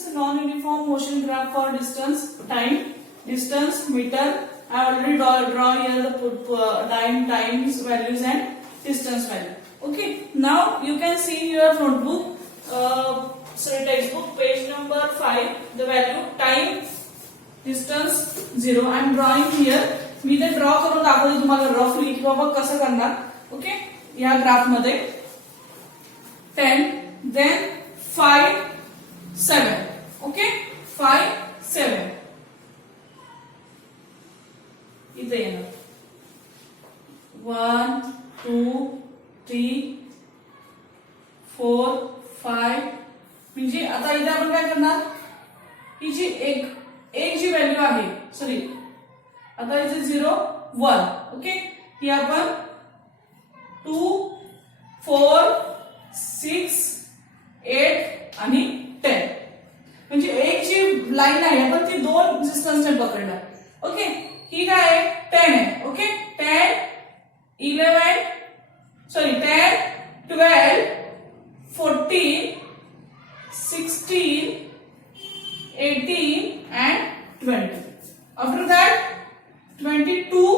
is a non-uniform motion graph for distance, time, distance, meter. I already draw here the time, times, values and distance value. Okay. Now you can see your notebook, textbook, page number 5. The value time, distance 0. I am drawing here. मी ते draw करून दाखवते तुम्हाला रफली की बाबा कसं करणार. Okay. या graph मध्ये 10, then 5, 7. ओके. 5, 7 इथे येणार. 1, 2, 3, 4, 5. म्हणजे आता इथे आपण काय करणार, ही जी एक जी व्हॅल्यू आहे, सॉरी आता इथे 0, 1. ओके. ही आपण 2, 4, 6, 8 आणि 10. म्हणजे एक जी लाईन आहे आपण ती दोन डिस्टन्सने पकडणार. ओके. ही काय आहे, 10 आहे. Okay. 10, 11, sorry 10, 12, 14, 16, 18 and 20. After that 22,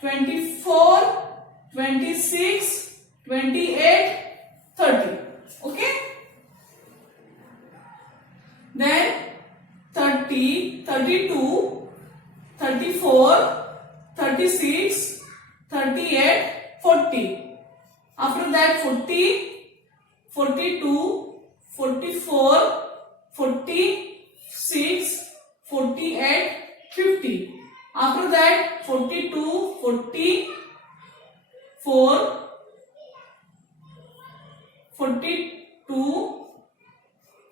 24, 26, 28, 30. Okay. Then 30, 32, 34, 36, 38, 40. After that 40, 42, 44, 46, 48, 50. After that 42, 44, 42,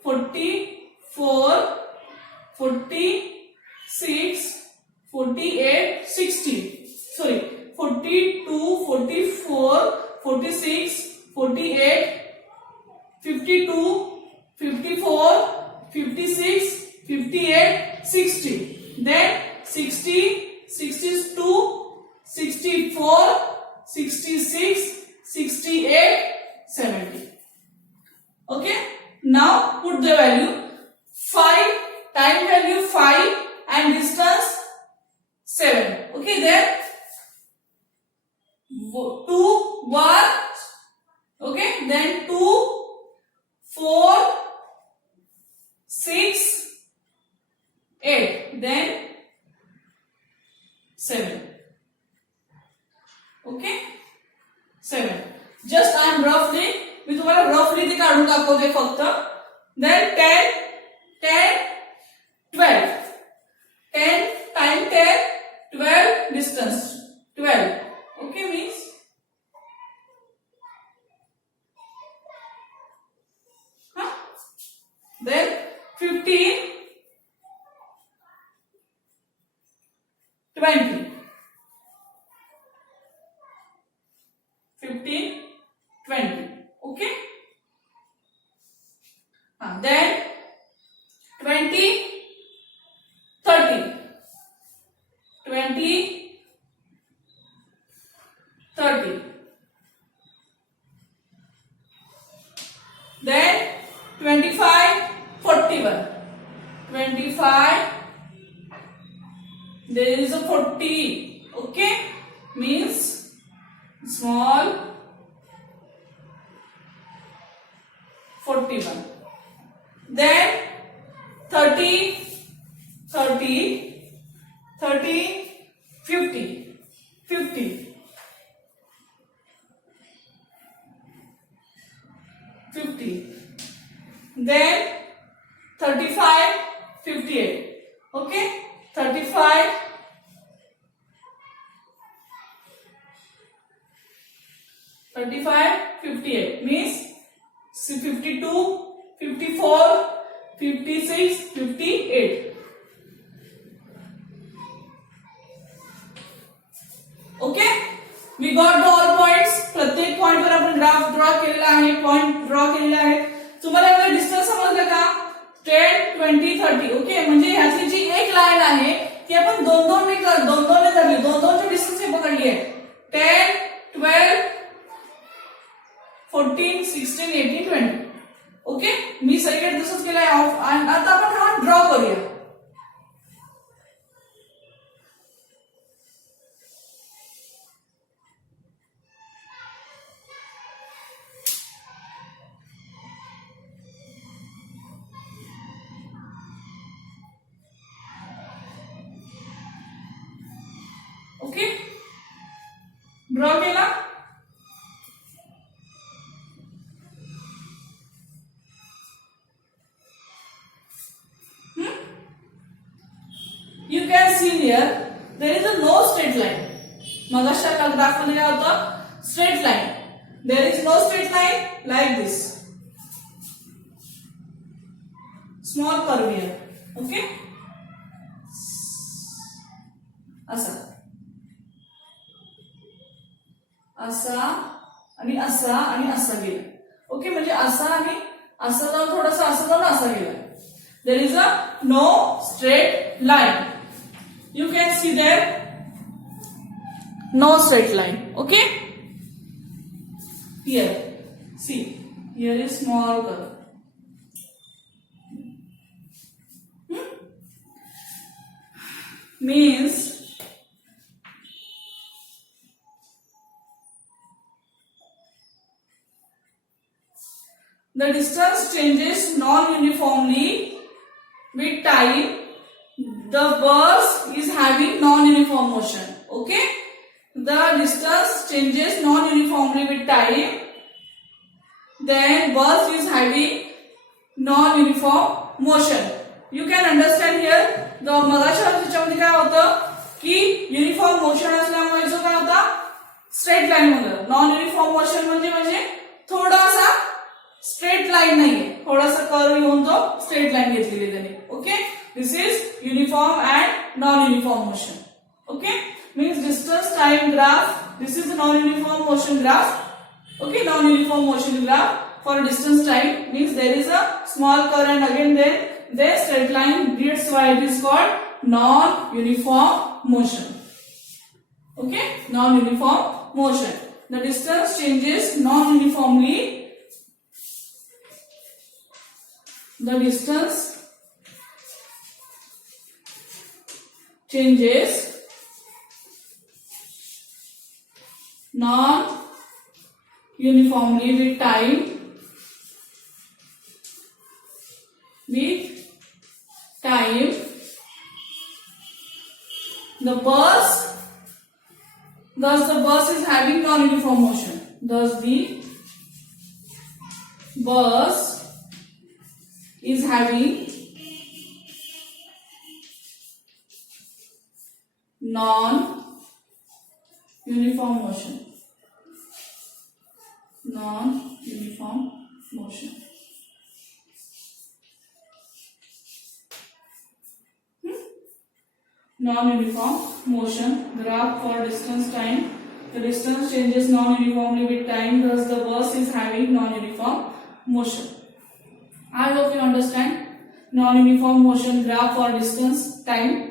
44, 46, 48, 60. Sorry, 42, 44, 46, 48, 52, 54, 56, 58, 60. Then 60, 62, 64, 66, 68, 70. Okay. Now put the value 5, time value 5 and distance 7. Okay. Then 2, 1. Okay. Then 2, 4, 6, 8. Then 7. Okay. 7. Just I am roughly, मी तुम्हाला रफली ते काढून दाखवते फक्त. Then 10, 10, 12. 10 time 10, 12 distance 12. Okay, means then 15, 20. 15, 20. Okay. Then 20, 30. 20, 30. Then 25, 41. 25. There is a 40. Okay. Means small 41. Then 30, 30, 30, 50, 50, 50. Then 35, 58. Okay. 35, 35, 58 means 52, 54, 56, 58. Okay. We got the all points. प्रत्येक point वर आपण graph draw केलेला आहे, पॉइंट ड्रॉ केलेला आहे. तुम्हाला एवढं डिस्टन्स समजलं का? 10, 20, 30. ओके. म्हणजे ह्याची जी एक लाईन आहे ती आपण दोन दोन ने धरली, दोन दोनच्या डिस्टन्स पकडली आहे. 10, 12, 14, 16, 18, 20. ओके. मी सगळीकडे तसंच केलं केलाय ऑफ आणि आता आपण हा ड्रॉ करूया. ओके, ड्रॉ केला. You can see here there is a no straight line. मगाच्या ग्राफ मध्ये काय होतं? Straight line. There is no straight line like this. Small curve here. Okay? असा असा आणि असा आणि असा गेला. ओके, म्हणजे असा आणि असा जाऊन थोडासा असा जाऊन असा गेला. There is a no straight line. You can see there no straight line. Okay, here see, here is small curve. Means the distance changes non-uniformly with time. The bus is having non-uniform motion. Okay, the distance changes non-uniformly with time. Then bus is having non-uniform motion. You can understand here. The मगाच्या त्याच्यामध्ये काय होतं की uniform motion असल्यामुळे जो काय होता straight line मध्ये. Non uniform motion म्हणजे थोडासा स्ट्रेट लाईन नाहीये, थोडासा कर्व घेऊन तो स्ट्रेट लाईन घेतलेली त्याने. Okay, this is uniform and non uniform motion. Okay, means distance time graph. This is non uniform motion graph. Okay, non uniform motion graph for distance time means there is a small curve and again there straight line. That's why it is called non uniform motion. Okay, non uniform motion. The distance changes non uniformly. The distance changes non uniformly with time. The bus is having non-uniform motion. Thus the bus is having non-uniform motion. Non-uniform motion. Non-uniform motion graph for distance time. The distance changes non-uniformly with time. Thus, the bus is having non-uniform motion. I hope you understand non-uniform motion graph for distance time.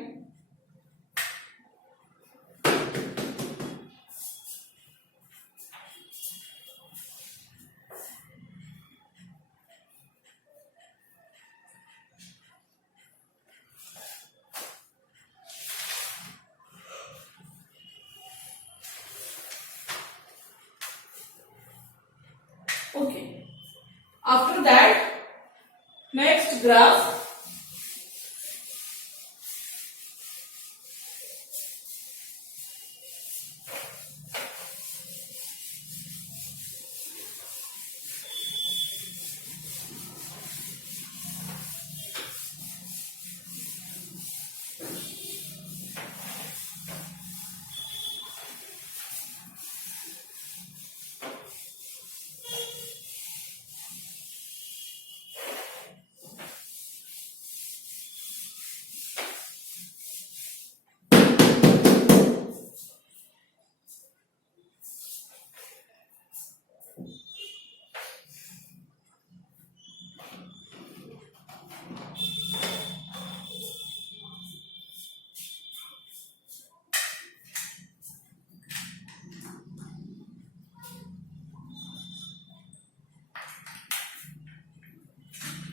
Okay. After that, next graph.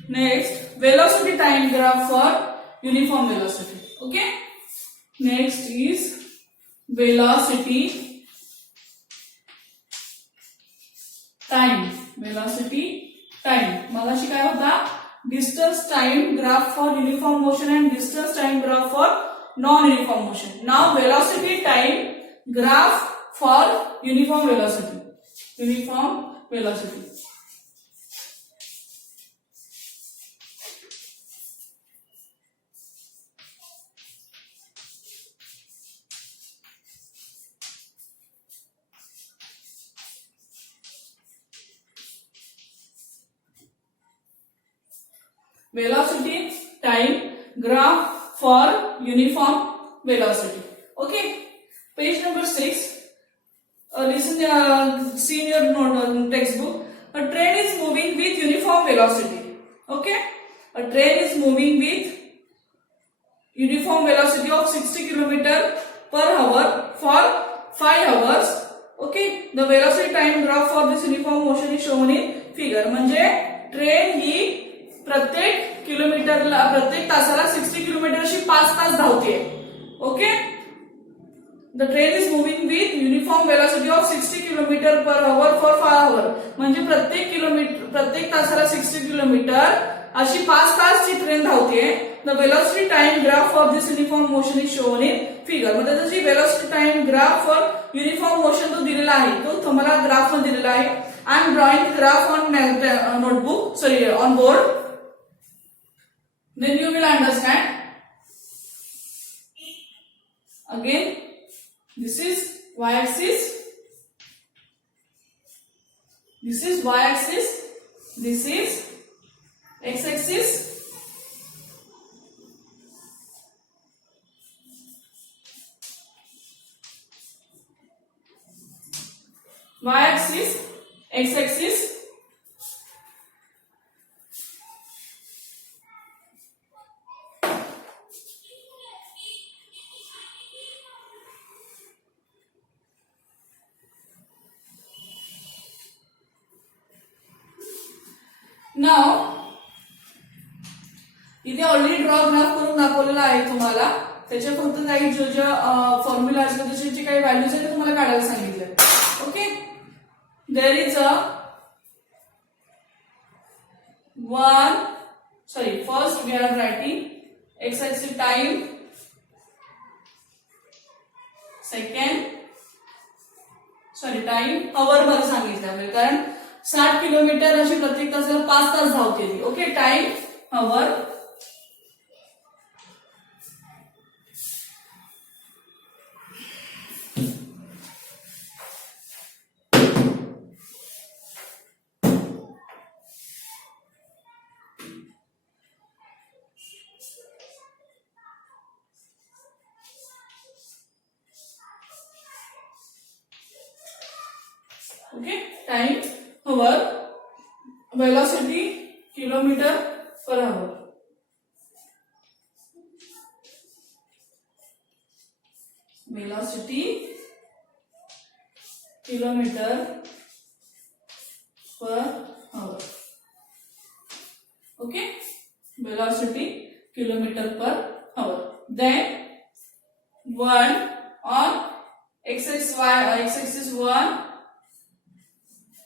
Next, velocity time graph for uniform velocity. Okay. Next is velocity time. Velocity time. मगाशी काय होता? Distance time graph for uniform motion and distance time graph for non-uniform motion. Now velocity time graph for uniform velocity. Uniform velocity. Velocity time graph for uniform velocity. Okay, page number 6. Listen, see in your textbook. A train is moving with uniform velocity. Okay, a train is moving with uniform velocity of 60 km per hour for 5 hours. Okay, the velocity time graph for this uniform motion is shown in figure. म्हणजे train ही प्रत्येक तासाला 60 किलोमीटरशी 5 तास धावते. Okay, the train is moving with uniform velocity of 60 kilometre per hour for 5 hour. म्हणजे प्रत्येक तासाला 60 किलोमीटर अशी 5 तासची ट्रेन धावते. The velocity time graph for this uniform motion is shown in figure. म्हणजे त्याची velocity time graph for uniform motion तो दिलेला आहे, तो तुम्हाला ग्राफ मध्ये दिलेला आहे. I am drawing graph on notebook, sorry on board. Then you will understand. Again, this is y-axis. This is y-axis. This is x-axis. Y-axis, x-axis. Now इथे already draw graph करून दाखवलेला आहे तुम्हाला. त्याच्या फक्त काही ज्या फॉर्म्युला असतात त्याची काही व्हॅल्यूज आहेत ते तुम्हाला काढायला सांगितले. Okay, there is a first we are writing X axis time, time hour मध्ये सांगितलं कारण 60 किलोमीटर अशी प्रत्येक तासाला 5 तास धावते ती. Okay, time hour. Okay, time hour, velocity kilometre per hour. Velocity kilometre per hour. Okay, velocity kilometre per hour. Then 1 on x-axis 1,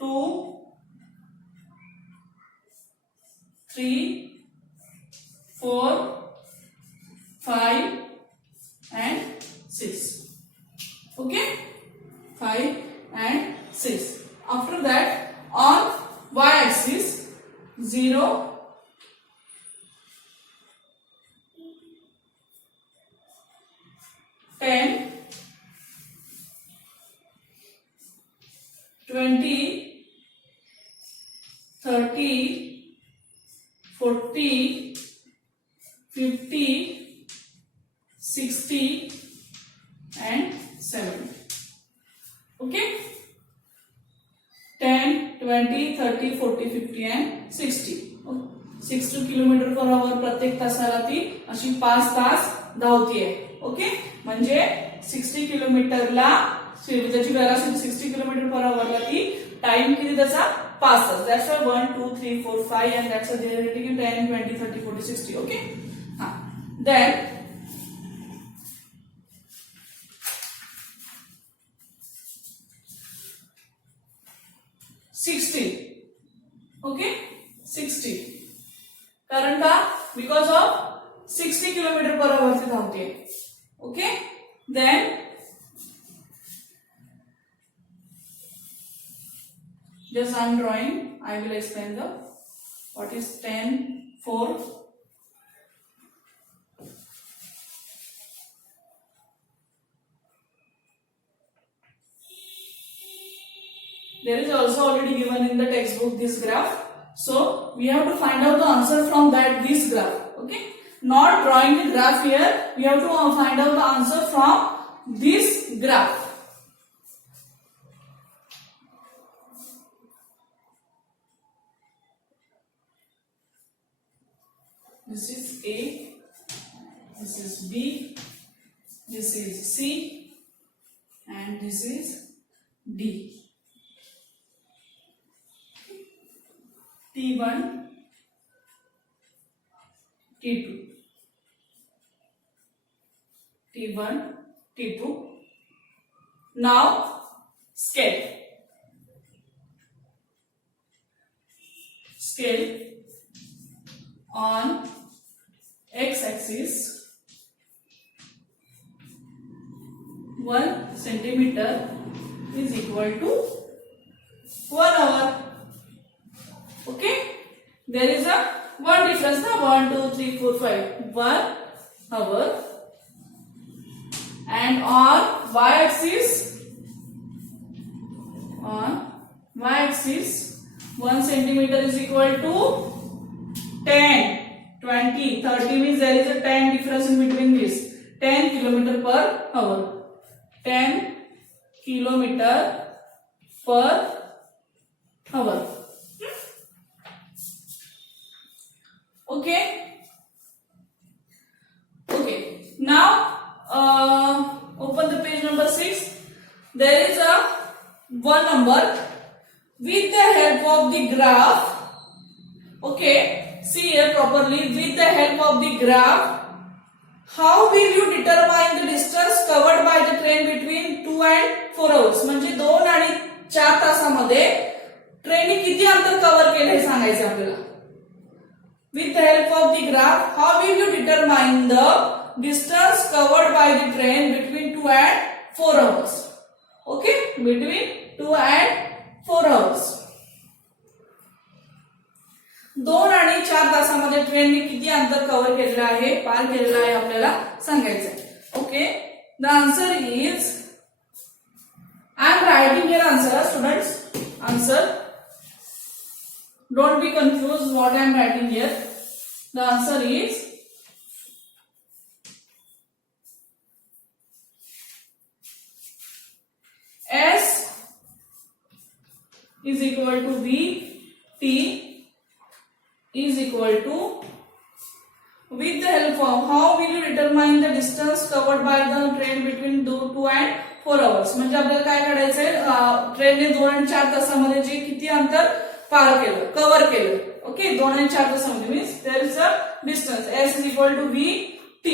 2, 3, 4, 5 and 6. Okay, 5 and 6. After that on y-axis 0, 10, 20, 30, 40, 50, 60 and 70. Okay, 10, 20, 30, 40, 50 and 60. 60 kilometre per our प्रत्येक तासाला ती अशी 5 तास धावतीये. Okay, म्हणजे 60 किलोमीटरला त्याची velocity 60 kilometre पर आवरला ती time किती त्याचा passes. That's why 1, 2, 3, 4, 5, and that's why they are taking 10, 20, 30, 40, 60. Okay. Then $60. Okay, 60. कारण का because of 60 kilometre per our से धावते. Okay, then just I am drawing. I will explain the what is 10, 4. There is also already given in the textbook this graph. So we have to find out the answer from this graph. Okay, not drawing the graph here. We have to find out the answer from this graph. This is A, this is B, this is C, and this is D. T1, T2, T1, T2. Now scale. Scale on x-axis 1 centimeter is equal to 1 hour. Okay, there is a one difference now. 1, 2, 3, 4, 5. 1 hour, and on y-axis, 1 centimeter is equal to 10, 20, 30 means there is a 10 difference in between this. 10 kilometer per hour. 10 kilometer per hour. Okay. Okay. Now open the page number 6. There is a one number with the help of the graph. Okay. See here properly. With the help of the graph, how will you determine the distance covered by the train between 2 and 4 hours? म्हणजे 2 आणि 4 तासामध्ये ट्रेनने किती अंतर cover केले हे सांगायचे आपल्याला. With the help of the graph, how will you determine the distance covered by the train between 2 and 4 hours? Okay, between 2 and 4 hours. 2 आणि 4 तासामध्ये ट्रेनने किती अंतर कव्हर केलेलं आहे, पार केलेलं आहे आपल्याला सांगायचं आहे. Okay, the answer is, I am writing here answer students. Answer, don't be confused what I am writing here. The answer is S is equal to V, T is equal to, with the help of, how will you determine the distance covered by the train between 2 and 4 hours? म्हणजे आपल्याला काय काढायचंय, ट्रेनने 2 आणि 4 तासामध्ये जे किती अंतर पार केलं, cover केलं. ओके, 2 आणि 4 तासामध्ये means there is a distance. S is equal to V, T.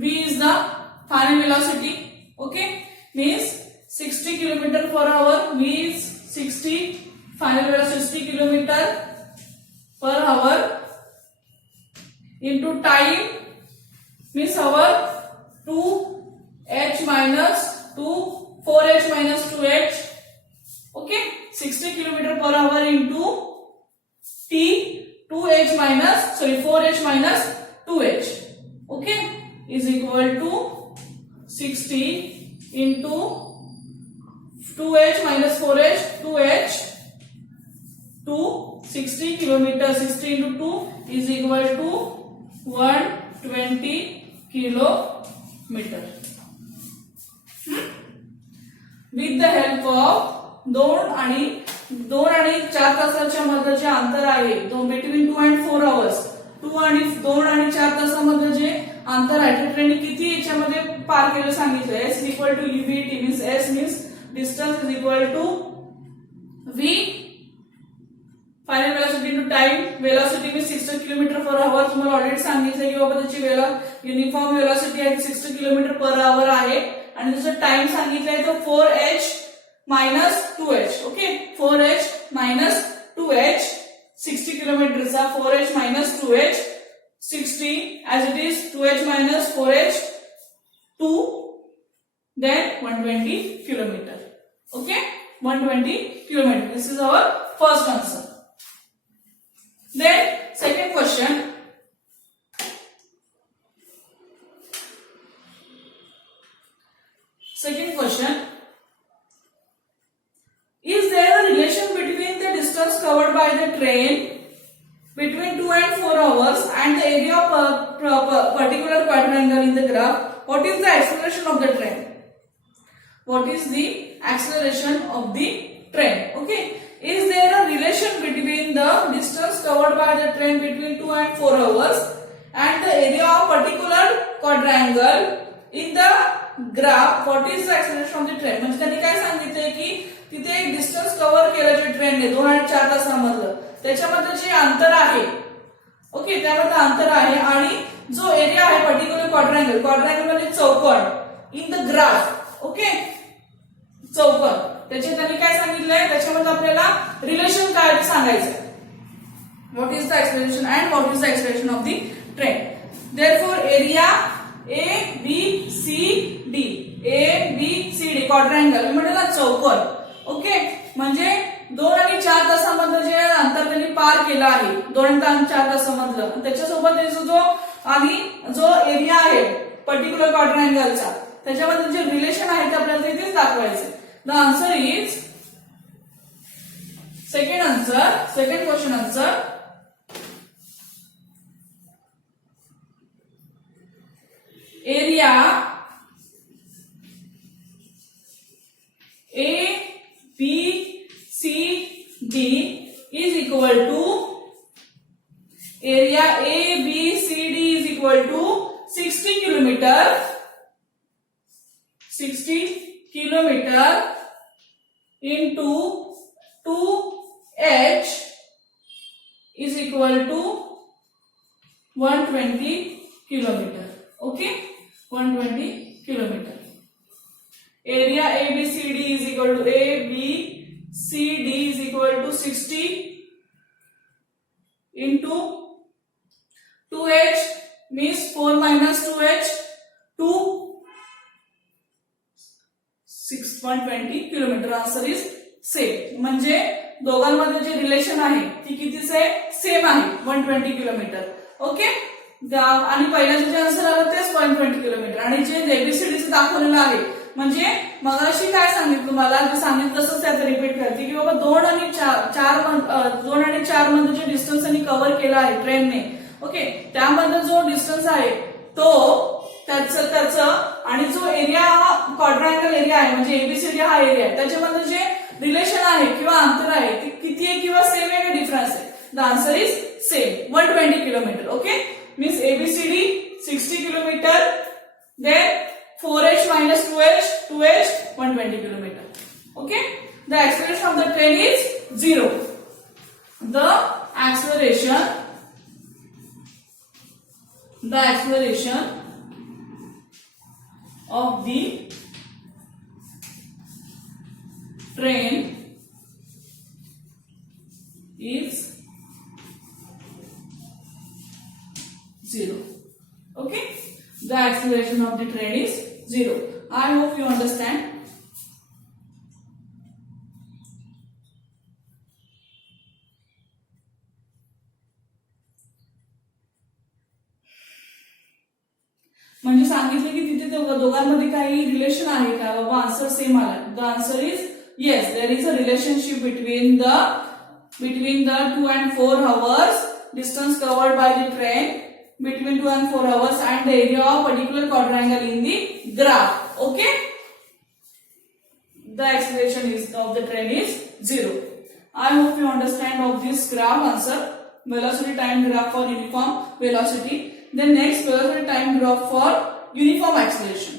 V is the final velocity. Okay, means 60 km per hour. V is 60, final velocity 60 km per hour into time means hour 2h minus 2, 4h minus 2h. Okay, 60 km per hour into t, 2h minus, sorry, 4h minus 2h. Okay, is equal to 60 into 2h minus 4h, 2h, 60 kilometer, 60 into 2 is equal to 120 kilometer. With the help of 2 आणि 4 तासाच्या मधलं जे अंतर आहे, between 2 and 4 hours, 2 आणि 4 तासामध्ये जे अंतर आहे ते ट्रेनने किती याच्यामध्ये पार केलं सांगितलं. S equal to VT means S means distance is equal to V final velocity into time. Velocity means 60 kilometre per hour. तुम्हाला ऑलरेडी सांगितलं की बाबा त्याची युनिफॉर्म वेलोसिटी आहे 60 किलोमीटर पर आवर आहे आणि त्याचा टाइम सांगितलंय तो 4h minus 2h. Okay 4h minus 2h 60 किलोमीटरचा 4h minus 2h 60 as it is 2h minus 4h 2 then 120 kilometer. Okay 120 kilometer. This is our first answer. Then second question. Second question. Is there a relation between the distance covered by the train between 2 and 4 hours and the area of a particular quadrangle in the graph? What is the acceleration of the train? What is the acceleration of the train? Okay. Is there a relation between the distance covered by the train between 2 and 4 hours and the area of particular quadrangle in the graph? What is the acceleration of the train? म्हणजे त्यांनी काय सांगितलंय की तिथे एक distance cover केलं जे ट्रेनने 2 आणि 4 तासामधलं त्याच्यामध्ये जे अंतर आहे. ओके त्यामध्ये अंतर आहे आणि जो एरिया आहे पर्टिक्युलर क्वाड्रँगल म्हणजे चौकोन इन द ग्राफ. ओके चौकोन त्याचे त्यांनी काय सांगितलंय त्याच्यामध्ये आपल्याला रिलेशन काय ते सांगायचं. What is the explanation and what is the explanation of the train. Therefore area ABCD क्वाड्रँगल म्हणजे ना चौकोन. ओके म्हणजे 2 आणि 4 तासामधलं जे अंतर त्यांनी पार केलं आहे 2 आणि 4 तासामधलं त्याच्यासोबत जो एरिया आहे पर्टिक्युलर क्वाड्रँगलचा त्याच्यामध्ये जे रिलेशन आहे ते आपल्याला तिथेच दाखवायचं. The answer is second question answer. Area ABCD is equal to area ABCD is equal to 60 kilometer into 2h is equal to 120 kilometer. Okay 120 kilometer. Area ABCD is equal to 60 into 2h means 4 minus 2h 120 kilometre. Answer is same. म्हणजे दोघांमध्ये जे relation आहे ती कितीच आहे same आहे 120 kilometre. Okay आणि पहिल्याचं जे answer आलं तेच 120 kilometre आणि जे एबीसीडीचं दाखवलेलं आहे म्हणजे मगाशी काय सांगितलं तुम्हाला जे सांगितलं तसंच त्यात रिपीट करते की बाबा 2 आणि 4 मध्ये जे डिस्टन्स त्यांनी कव्हर केला आहे ट्रेनने. ओके त्यामध्ये जो डिस्टन्स आहे तो त्याचं आणि जो एरिया क्वाड्रँगल एरिया आहे म्हणजे एबीसीडी हा एरिया आहे त्याच्यामध्ये जे रिलेशन आहे किंवा अंतर आहे ते किती आहे किंवा सेम आहे का डिफरन्स आहे. The answer is same 120 kilometre. Okay means A B C D 60 kilometre then 4h minus 2h 120 kilometer. Okay the acceleration of the train is 0. The acceleration of the train is 0. Okay the acceleration of the train is 0. I hope you understand. म्हणजे सांगितलं की तिथे दोघांमध्ये काही relation आहे का बाबा answer same आला. The answer is yes there is a relationship between the 2 and 4 hours distance covered by the train between 2 and 4 hours and the area of particular quadrangle in the graph. Okay the acceleration of the train is 0. I hope you understand of this graph answer. velocity time graph for uniform velocity. Then next, velocity time graph for uniform acceleration.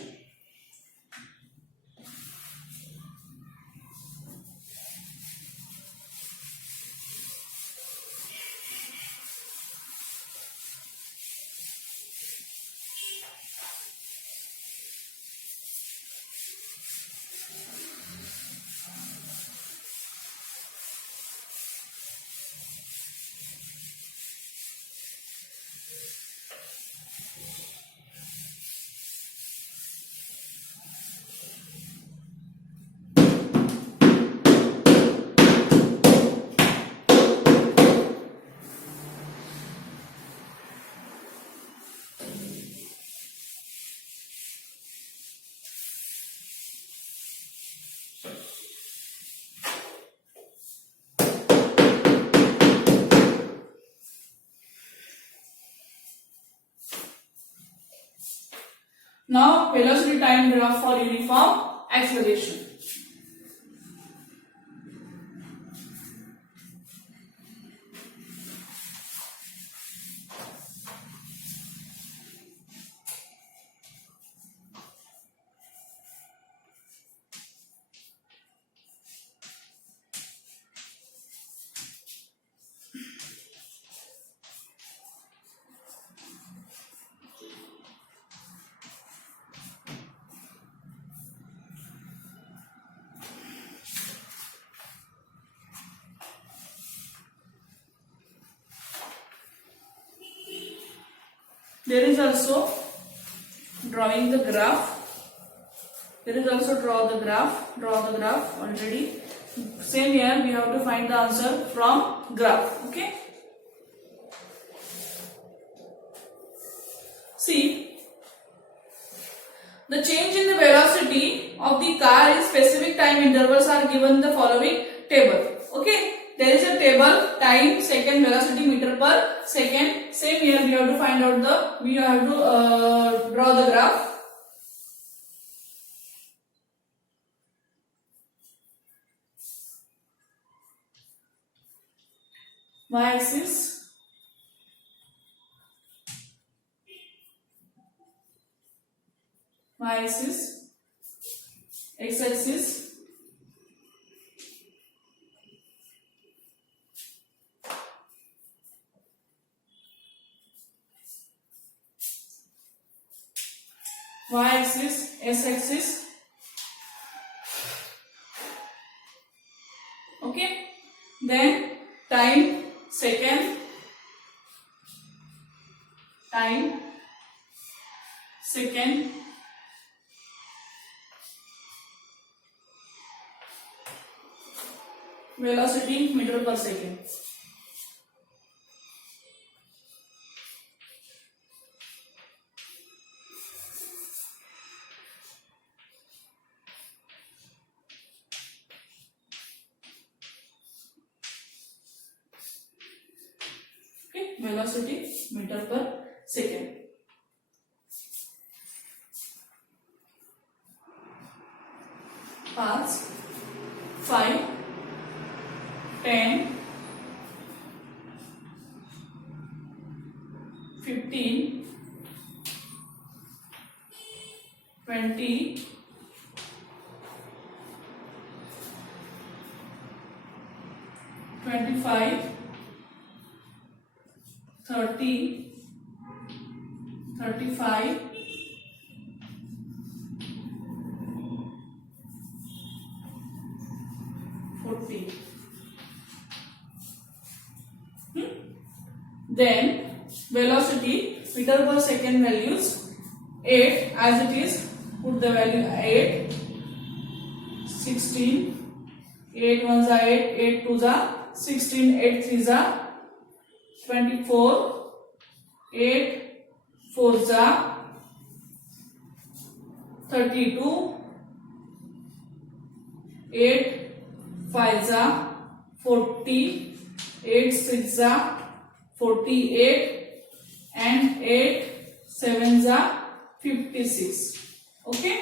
Now, velocity time graph for uniform acceleration. There is also drawing the graph. There is also draw the graph already. Same here, we have to find the answer from graph. Okay. See, the change in the velocity of the car in specific time intervals are given in the following table. Okay. There is a table, time, second, velocity, meter per second. Same here, we have to find out we have to draw the graph. Y-axis, y-axis, x-axis, y-axis, s-axis. Okay. Then time, second, velocity, meter per second. Okay, velocity, meter per second. Paths 5, 10, 15, 20, 25, 30, 35, 40. Then velocity, meter per second values 8 as it is, put the value 8, 16, 8 ones are 8, 8 twos are 16, 8 threes are 24, 8 fours are 32, 8 fives are 40, 8 sixes are 48 and 8 sevens are 56. Okay,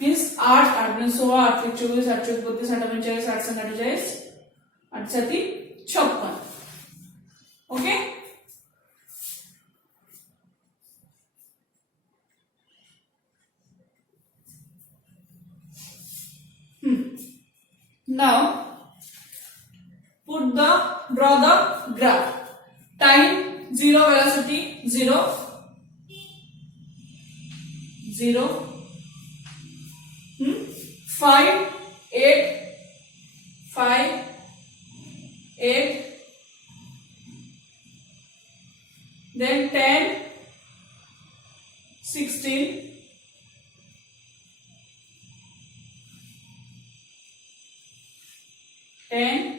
means 8 8 में 16 8 में 24 8 24 32 8 में 40 8 48 8 7 56. Okay. Now draw the graph. Time 0, velocity 0, 0, 5, 8, 5, 8, then 10, 16, 10,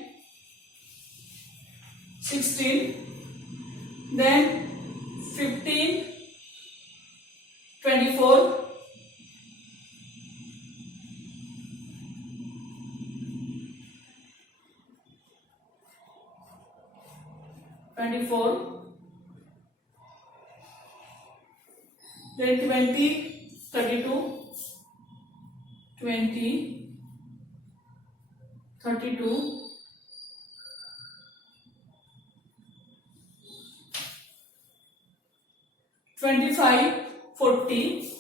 16, then 15, 24, 24, then 20, 32, 20, 32, 25, 40,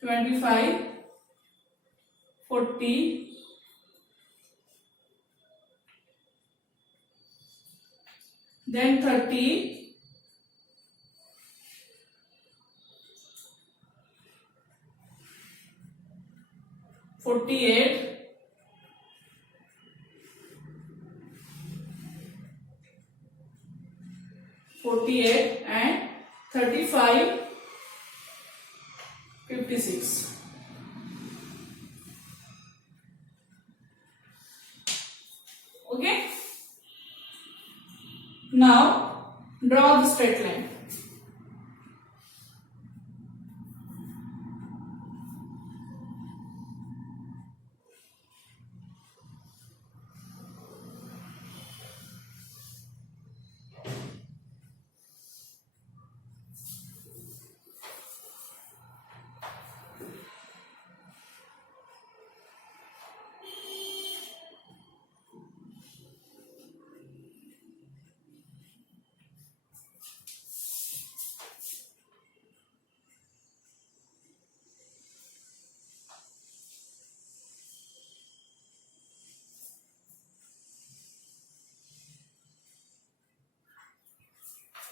25, 40, then 30, 48, 48 and 35, 56. Okay. Now draw the straight line.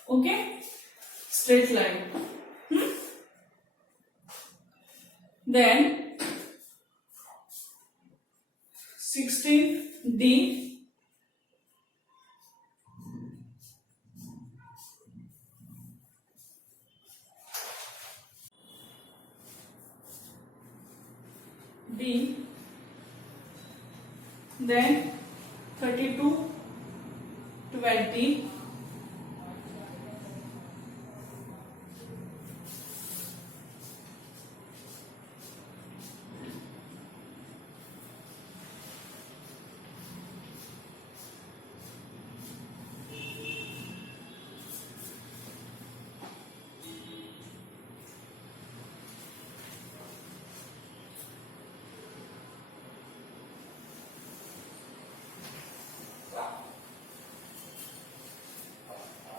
Okay, straight line. Then 16D, D, then 32, 20,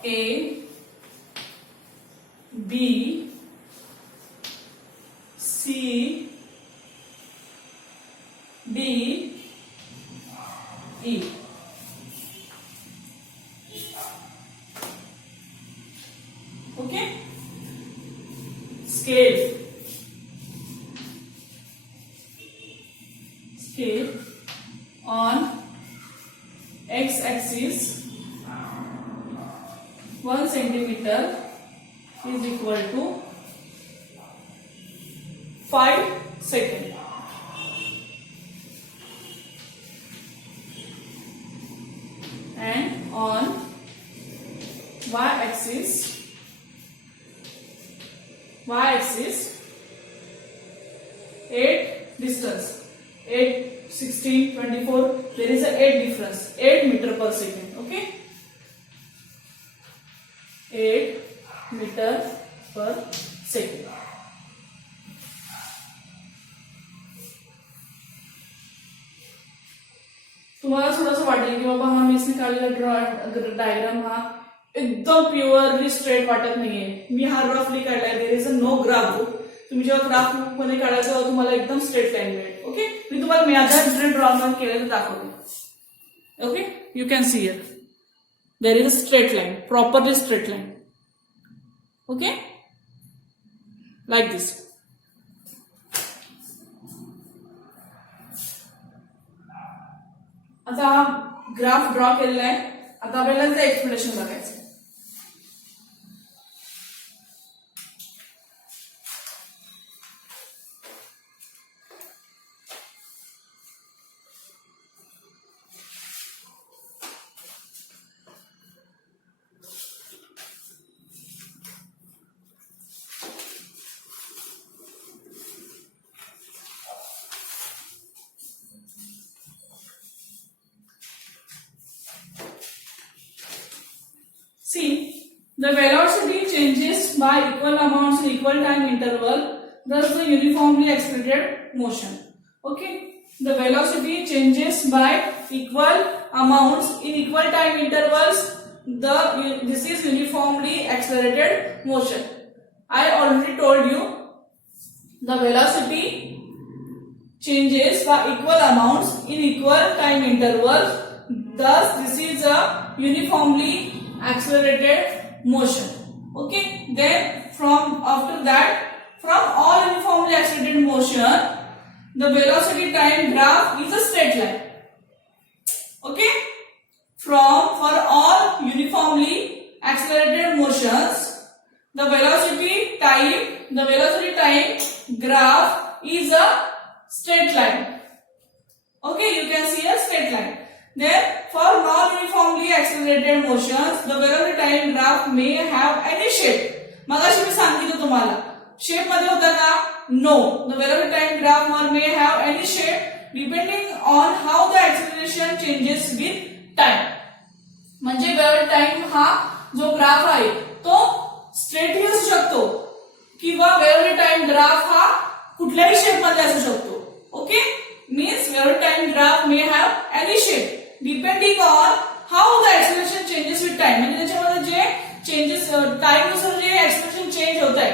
A, B, C, D, E. Okay? Scale. Scale on x-axis 1 centimeter is equal to 5 seconds. And on y-axis 8 distance, 8, 16, 24, there is a 8 difference, 8 meter per second. Okay, 8 meter per second. तुम्हाला थोडंसं वाटेल की बाबा हा मिसने काढलेला diagram हा एकदम purely straight वाटत नाहीये, मी हा रफली काढलाय, there is a no graph book. तुम्ही जेव्हा ग्राफ बुक मध्ये काढायचं तेव्हा तुम्हाला एकदम स्ट्रेट लाईन मिळेल. ओके, मी तुम्हाला माझ्या ड्रॉ केलेलं दाखवते. Okay, you can see here there is a straight line, properly straight line. Okay, like this. आता हा ग्राफ ड्रॉ केलेला आहे. आता आपल्याला त्याचं एक्सप्लेनेशन बघायचं. See, the velocity changes by equal amounts in equal time interval, thus the uniformly accelerated motion. Okay, the velocity changes by equal amounts in equal time intervals. This is uniformly accelerated motion. I already told you the velocity changes by equal amounts in equal time intervals. Thus, this is a uniformly accelerated motion. Okay, then after that, from all uniformly accelerated motion, the velocity time graph is a straight line. Okay, for all uniformly accelerated motions, the velocity time graph is a straight line. Okay, you can see a straight line. Then for non-uniformly accelerated motions, the velocity time graph may have any shape. मगाशी मी सांगितलं तुम्हाला shape मध्ये होता का? No. The velocity time graph may have any shape depending on how the acceleration changes with time. म्हणजे velocity time हा जो graph आहे तो स्ट्रेट असू शकतो किंवा velocity time graph हा कुठल्याही शेप मध्ये असू शकतो. Okay, means velocity time graph may have any shape depending on how the acceleration changes with time. म्हणजे त्याच्यामध्ये जे चेंजेस टाइम नुसार जे एक्सप्रेशन चेंज होत आहे,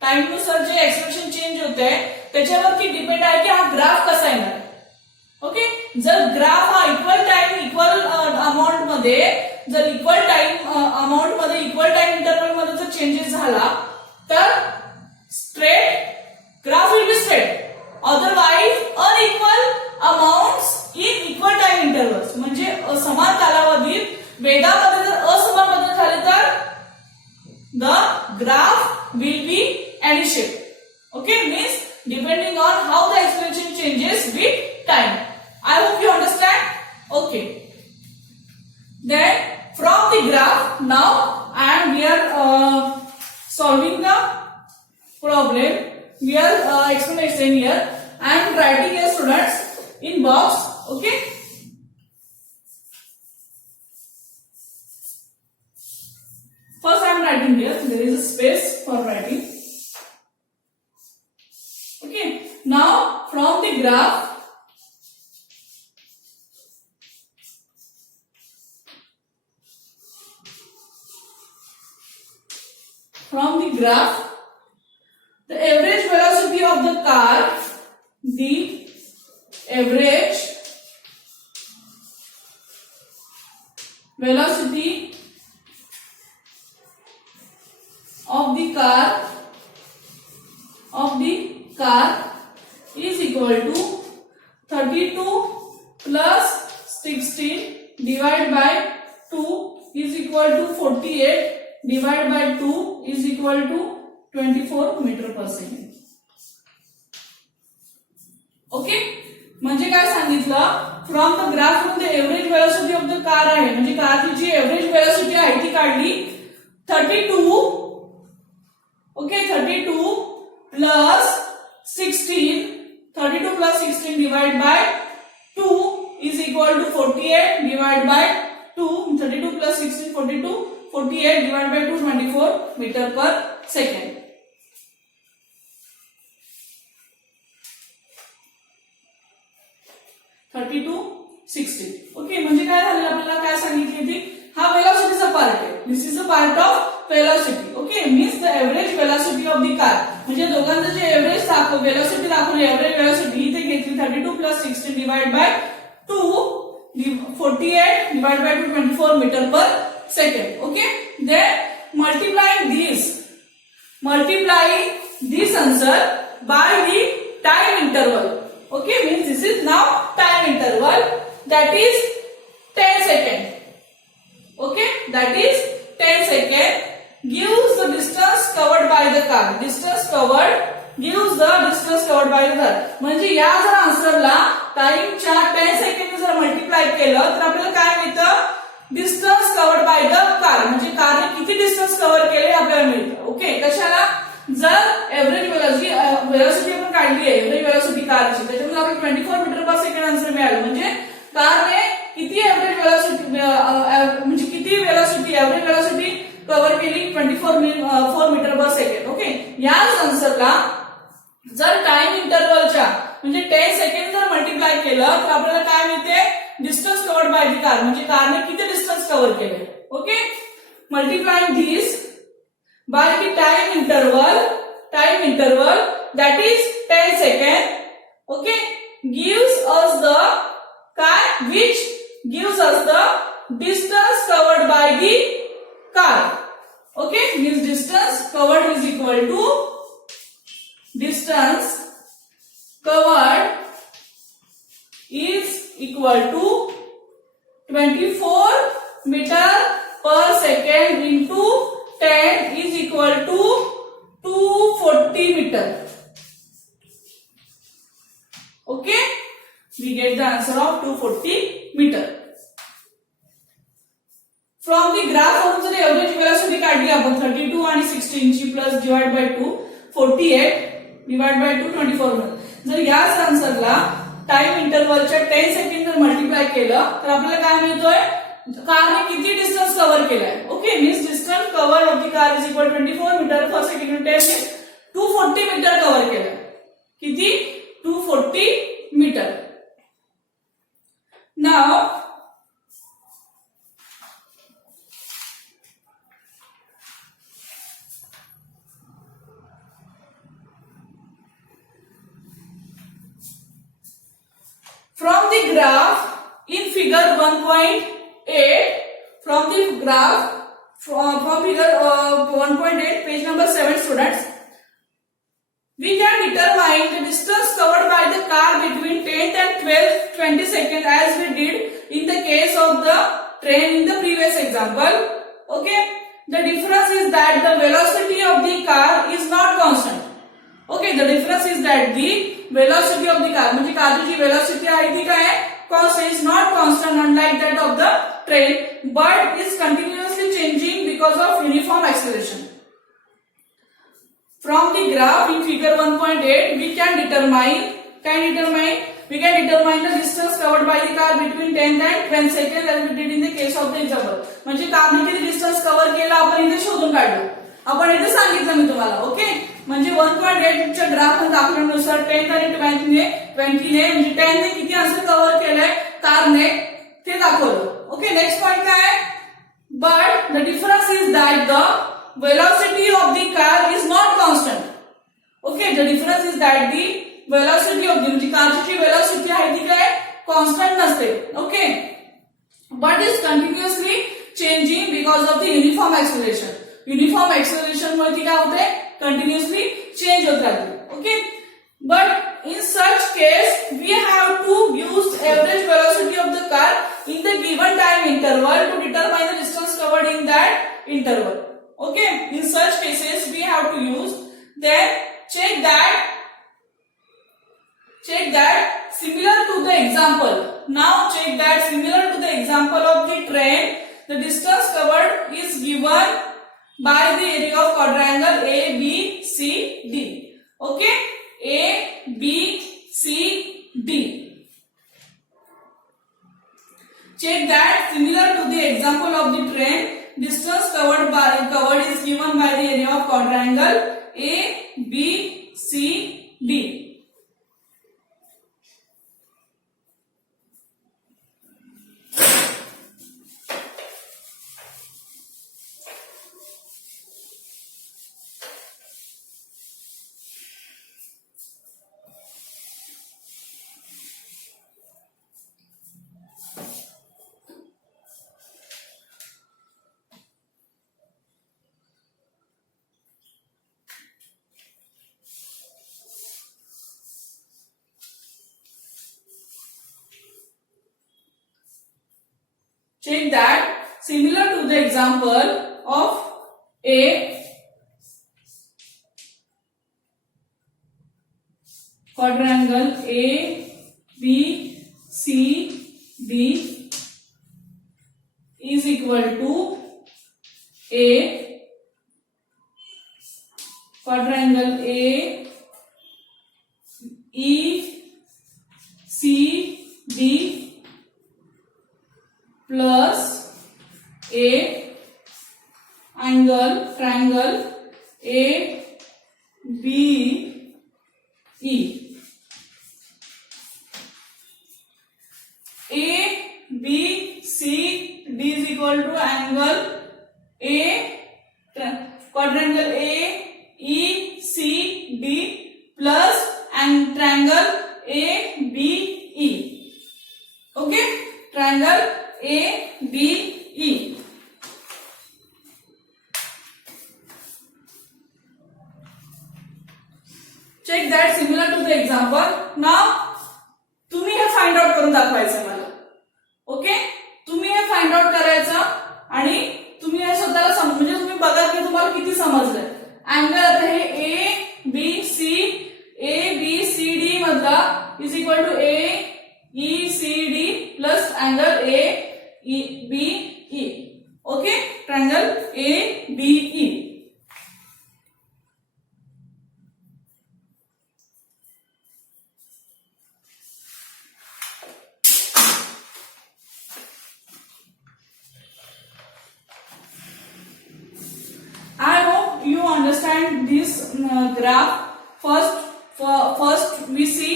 टाइम नुसार जे एक्सप्रेशन चेंज होत आहे त्याच्यावरती डिपेंड आहे की हा ग्राफ कसा येणार. ओके, जर ग्राफ हा इक्वल टाइम इक्वल अमाउंट मध्ये जर इक्वल टाइम इंटरवल मध्ये जर चेंजेस झाला तर straight graph will be straight. Otherwise unequal amounts in equal time intervals म्हणजे समान कालावधीत वेगामध्ये जर असमान बदल झाले तर the graph will be any shape. Okay, means depending on how the expression changes with time. I hope you understand. Okay, then from the graph now and we are solving the problem. We are explaining here. I am writing here students in box. Okay, first I am writing here, there is a space for writing. Okay, now from the graph the average velocity of the car, the average velocity of the car is equal to 32 plus 16 divided by 2 is equal to 48 divided by 2 is equal to 24 meter per second. Okay, म्हणजे काय सांगितलं, from the graph मध्ये average velocity of the car आहे, म्हणजे कारची जी average velocity आहे ती काढली 32. Okay, 32 plus 16, 32 plus 16 divide by 2 is equal to 48 divide by 2. 32 plus 16 42, 48 divided by 2 24 meter per second. 16. Okay, म्हणजे काय झालं आपल्याला काय सांगितली ती, हा वेलॉसिटीचा पार्ट आहे. This is a part of velocity. Okay, means the average velocity of the car. म्हणजे दोघांचं जे एव्हरेज वेलॉसिटी दाखवली, एव्हरेज वेलॉसिटी इथे घेतली 32 plus 16 divide by 2, 48 divide by 2, 24 metre per second. Okay, then multiply this answer by the time interval. Okay, means this is now time interval, that is 10 second. Okay, that is 10 second gives the distance covered by the car. Distance covered gives the distance covered by the car. म्हणजे या जर आन्सरला टाइमच्या 10 second जर multiply केलं तर आपल्याला काय मिळतं, distance covered by the car. म्हणजे कारने किती डिस्टन्स कव्हर केले आपल्याला मिळतं. ओके, कशाला, जर एव्हरेज वेलोसिटी आपण काढली आहे, एव्हरेज वेलोसिटी कारची, त्याच्यामध्ये आपल्याला 24 मीटर पर सेकंड आन्सर मिळालं. म्हणजे कारने किती एव्हरेज वेलोसिटी म्हणजे किती वेलोसिटी एव्हरेज वेलोसिटी कव्हर केली, 24 मीटर पर सेकंड. ओके, याच आन्सरला जर टाइम इंटरव्हलच्या म्हणजे 10 सेकंड जर मल्टिप्लाय केलं तर आपल्याला काय मिळते, distance covered by the car. म्हणजे कारने किती डिस्टन्स कव्हर केले. Okay, multiplying this by the time interval that is 10 second, okay, gives us the which gives us the distance covered by the car. Okay, means distance covered is equal to distance covered is equal to 24 meter per second into 10 is equal to 240 meter. Okay, we get the answer of 240 meter. From the graph वरून जर average velocity काढली आपण 32 आणि 16 ची plus divide by 2, 48 divide by 2, 24 मिळेल. जर याच आन्सरला टाइम इंटरव्हलच्या 10 सेकंड जर मल्टिप्लाय केलं तर आपल्याला काय मिळतोय, कारने किती डिस्टन्स कव्हर केलाय. Okay, means distance cover of the car is equal 24 metre per second 10 means 240 metre cover केलाय. किती, 240 metre. Now from the graph in figure 1.8, from the graph from figure 1.8 page number 7 students, we can determine the distance covered by the car between 10th and 12th 20 seconds as we did in the case of the train in the previous example. Okay, the difference is that the velocity of the car is not constant. Okay, the difference is that the velocity of the car म्हणजे कारची जी velocity आहे ती काय आहे, constant, is not constant unlike that of the train but is continuously changing because of uniform acceleration. From the graph in figure 1.8 we can determine the distance covered by the car between 10 and 20 seconds as we did in the case of the example. म्हणजे कारने किती distance cover केला आपण इथे शोधून काढलं, आपण इथे सांगितलं मी तुम्हाला. ओके, म्हणजे 1.8 च्या ग्राफ दाखवल्यानुसार 10 आणि 20 ने म्हणजे 10 ने किती आन्सर कव्हर केलंय कारने ते दाखवलं. ओके, नेक्स्ट पॉइंट काय आहे, but the difference is that the velocity of the car is not constant. Okay, the difference is that the velocity of the म्हणजे कारची जी वेलोसिटी आहे ती काय कॉन्स्टंट नसते. Okay, but is continuously changing because of the uniform acceleration. Uniform acceleration मुळे ती काय होते, कंटिन्युअसली चेंज होत राहते. Okay, but in such case we have to use average velocity of the car in the given time interval to determine the distance covered in that interval. Okay, in such cases we have to use, then check that similar to the example. Now check that similar to the example of the train, the distance covered is given by the area of quadrangle A, B, C, D. Okay, A, B, C, D. Check that similar to the example of the train, distance covered is given by the area of quadrangle A, B, C, D. check that similar to the example of a quadrangle A B C D is equal to a quadrangle A E C D plus a triangle A B E. A B C D is equal to angle A quadrangle A E C D plus and triangle A B E. Okay, triangle A B E. Check that similar to the example. Now तुम्ही हे find out करून दाखवायचं मला. Okay, तुम्ही हे find out करायचं आणि तुम्ही हे स्वतःला म्हणजे तुम्ही बघा की तुम्हाला किती समजलंय. अँगल आता हे ए बी सी डी मधला is equal to A E C D plus angle A B E. Okay, triangle A B E. I hope you understand this graph. First we see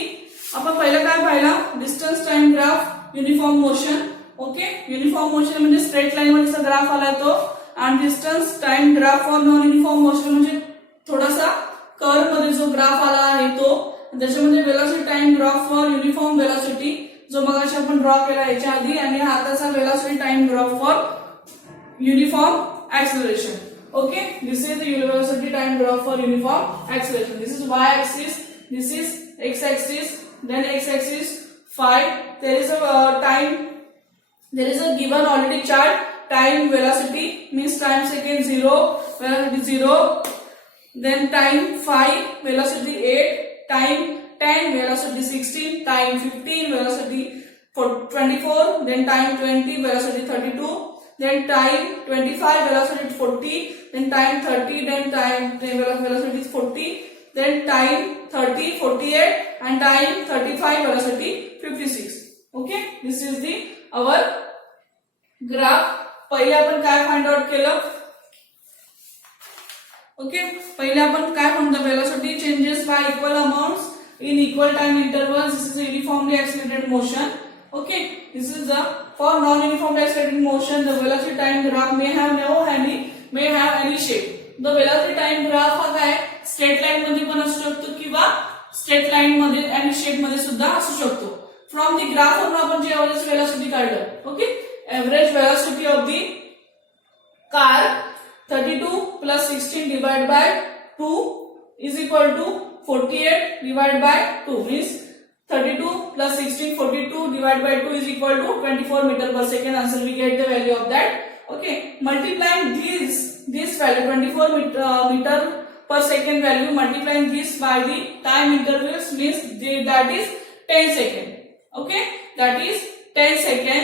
आपण पहिलं काय पाहिलं, distance time graph, uniform motion. Okay, uniform motion म्हणजे straight line वरचा graph आलाय तो, आणि distance time graph for non uniform motion म्हणजे थोडासा कर्व मध्ये जो ग्राफ आला आहे तो. त्याच्यामध्ये velocity time graph for uniform velocity जो मगाशी आपण ड्रॉ केला याच्या आधी, आणि आताचा velocity time graph for uniform acceleration. Okay, this is the velocity time graph for uniform acceleration. This is y-axis, this is x-axis, then x-axis 5. There is a time. There is a given already chart. Time velocity means time second 0, velocity 0. Then time 5, velocity 8. Time 10, velocity 16. Time 15, velocity 24. Then time 20, velocity 32. Then time 25, velocity 40, then time 30, then time velocity 40, then time 30, 48, and time 35, velocity 56. Okay, this is the our graph. पहिले आपण काय find out केलं. Okay, पहिले आपण काय म्हणतो, velocity changes by equal amounts in equal time intervals. This is a uniformly accelerated motion. Okay, this is the for non-uniformly accelerated motion. The velocity time graph may have any shape. The velocity time graph हा काय straight line मध्ये पण असू शकतो किंवा straight line मध्ये आणि shape मध्ये सुद्धा असू शकतो. फ्रॉम द ग्राफ वरून आपण जे एव्हरेज वेलोसिटी काढलं. Okay, average velocity of the car 32 plus 16 divided by 2 is equal to 48 divided by 2 means 32 plus 16, 42 divided by 2 is equal to 24 meter per second. Answer we get the value of that. Okay, multiplying this value 24 meter per second value, multiplying this by the time intervals means that is 10 second. Okay, that is 10 second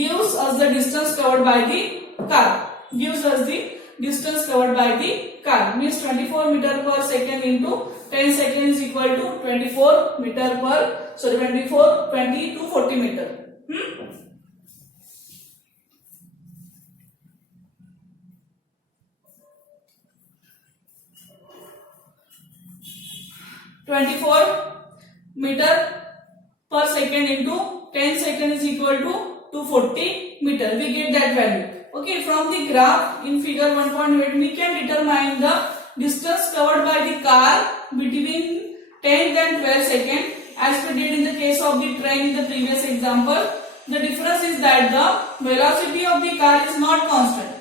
gives us the distance covered by the car. Gives us the distance covered by the car means 24 meter per second into 10 seconds is equal to 24 meter per 20 to 40 meter. 24 meter per second into 10 seconds is equal to 240 meter. We get that value. Okay, from the graph in figure 1.8 we can determine the distance covered by the car between 10 and 12 seconds as we did in the case of the train in the previous example. The difference is that the velocity of the car is not constant.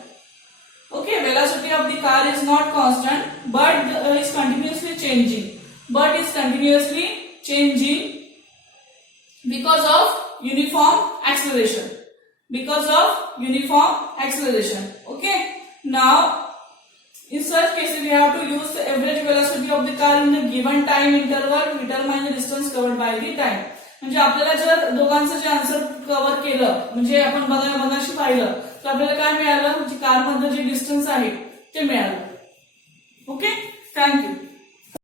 Okay, velocity of the car is not constant but is continuously changing. Because of uniform acceleration. because of uniform acceleration. Okay. Now, in such cases, we have to use the average velocity of the car in the given time interval, determine the distance covered by the time. म्हणजे आपल्याला जर दोघांचं जे answer cover केलं म्हणजे आपण मगाशी पाहिलं तर आपल्याला काय मिळालं, म्हणजे कार मधलं जे डिस्टन्स आहे ते मिळालं. Okay, thank you.